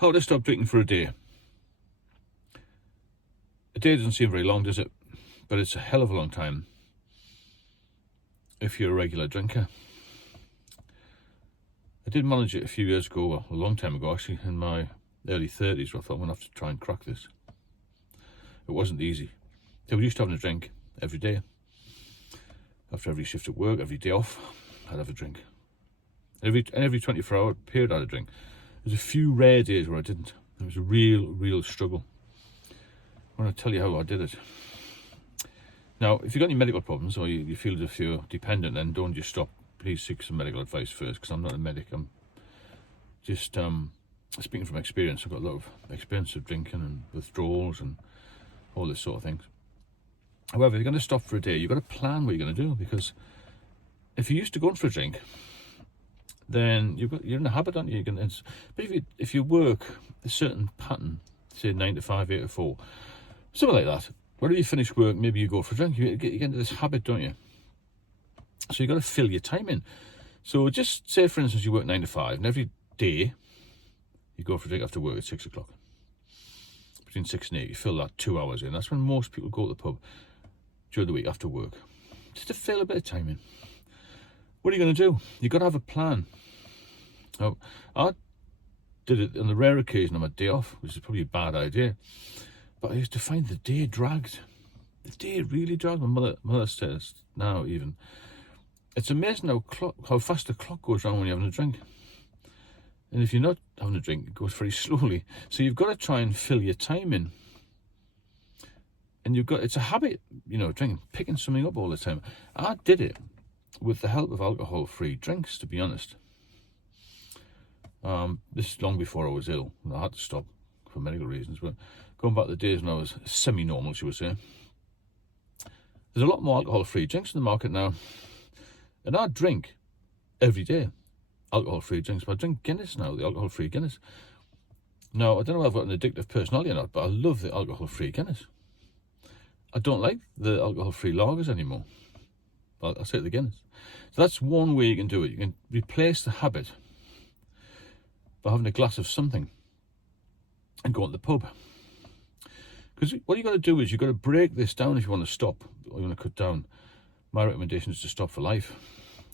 How to stop drinking for a day. A day doesn't seem very long, does it? But it's a hell of a long time if you're a regular drinker. I did manage it a few years ago, well, a long time ago actually, in my early 30s, where I thought I'm going to have to try and crack this. It wasn't easy. So we used to have a drink every day. After every shift at work, every day off, I'd have a drink. Every 24-hour period I had a drink. There's a few rare days where I didn't. It was a real struggle. I want to tell you how I did it. Now, if you've got any medical problems or you feel as if you're dependent, then don't just stop. Please seek some medical advice first, because I'm not a medic. I'm just speaking from experience. I've got a lot of experience of drinking and withdrawals and all this sort of things. However, if you're going to stop for a day, you've got to plan what you're going to do, because if you're used to going for a drink, then you're in a habit, aren't you? But if you work a certain pattern, say 9 to 5, 8 to 4, something like that, whenever you finish work, maybe you go for a drink, you get into this habit, don't you? So you've got to fill your time in. So just say, for instance, you work 9 to 5, and every day you go for a drink after work at 6 o'clock. Between 6 and 8, you fill that 2 hours in. That's when most people go to the pub during the week after work, just to fill a bit of time in. What are you going to do? You've got to have a plan. Now, I did it on the rare occasion on my day off, which is probably a bad idea. But I used to find the day dragged. The day really dragged. My mother says now even, it's amazing how fast the clock goes round when you're having a drink. And if you're not having a drink, it goes very slowly. So you've got to try and fill your time in. And it's a habit, drinking, picking something up all the time. I did it with the help of alcohol-free drinks, to be honest. This is long before I was ill, and I had to stop for medical reasons. But going back to the days when I was semi-normal, shall we say, there's a lot more alcohol-free drinks in the market now. And I drink every day alcohol-free drinks. But I drink Guinness now, the alcohol-free Guinness. Now, I don't know if I've got an addictive personality or not, but I love the alcohol-free Guinness. I don't like the alcohol-free lagers anymore. I'll say the Guinness. So that's one way you can do it. You can replace the habit by having a glass of something and go to the pub. Because what you've got to do is you've got to break this down if you want to stop or you want to cut down. My recommendation is to stop for life.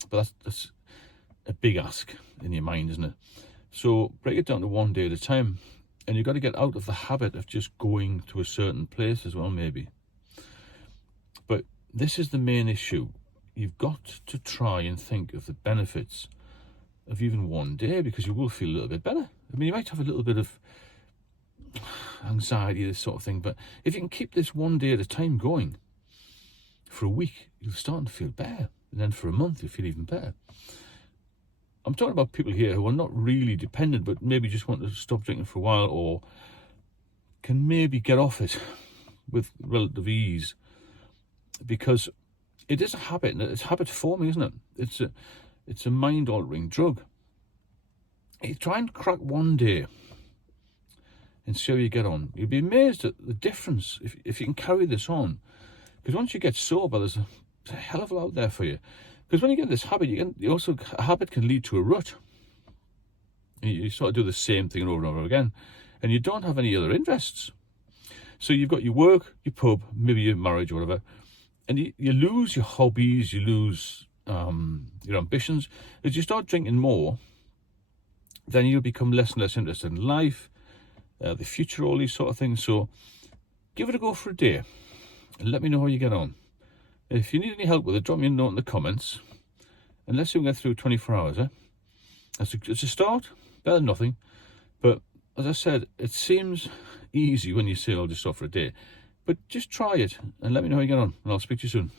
But that's a big ask in your mind, isn't it? So break it down to one day at a time. And you've got to get out of the habit of just going to a certain place as well, maybe. But this is the main issue. You've got to try and think of the benefits of even one day, because you will feel a little bit better. I mean, you might have a little bit of anxiety, this sort of thing, but if you can keep this one day at a time going for a week, you'll start to feel better. And then for a month, you'll feel even better. I'm talking about people here who are not really dependent, but maybe just want to stop drinking for a while, or can maybe get off it with relative ease, because it is a habit, and it's habit forming, isn't it? It's a mind-altering drug. You try and crack one day and see how you get on. You'll be amazed at the difference if you can carry this on. Because once you get sober, there's a hell of a lot out there for you. Because when you get this habit, a habit can lead to a rut. You sort of do the same thing over and over again, and you don't have any other interests. So you've got your work, your pub, maybe your marriage or whatever, and you lose your hobbies, you lose your ambitions. As you start drinking more, then you'll become less and less interested in life, the future, all these sort of things. So give it a go for a day and let me know how you get on. If you need any help with it, drop me a note in the comments, and let's see if we can get through 24 hours. It's a start, better than nothing. But as I said, it seems easy when you say I'll just stop for a day, but just try it and let me know how you get on, and I'll speak to you soon.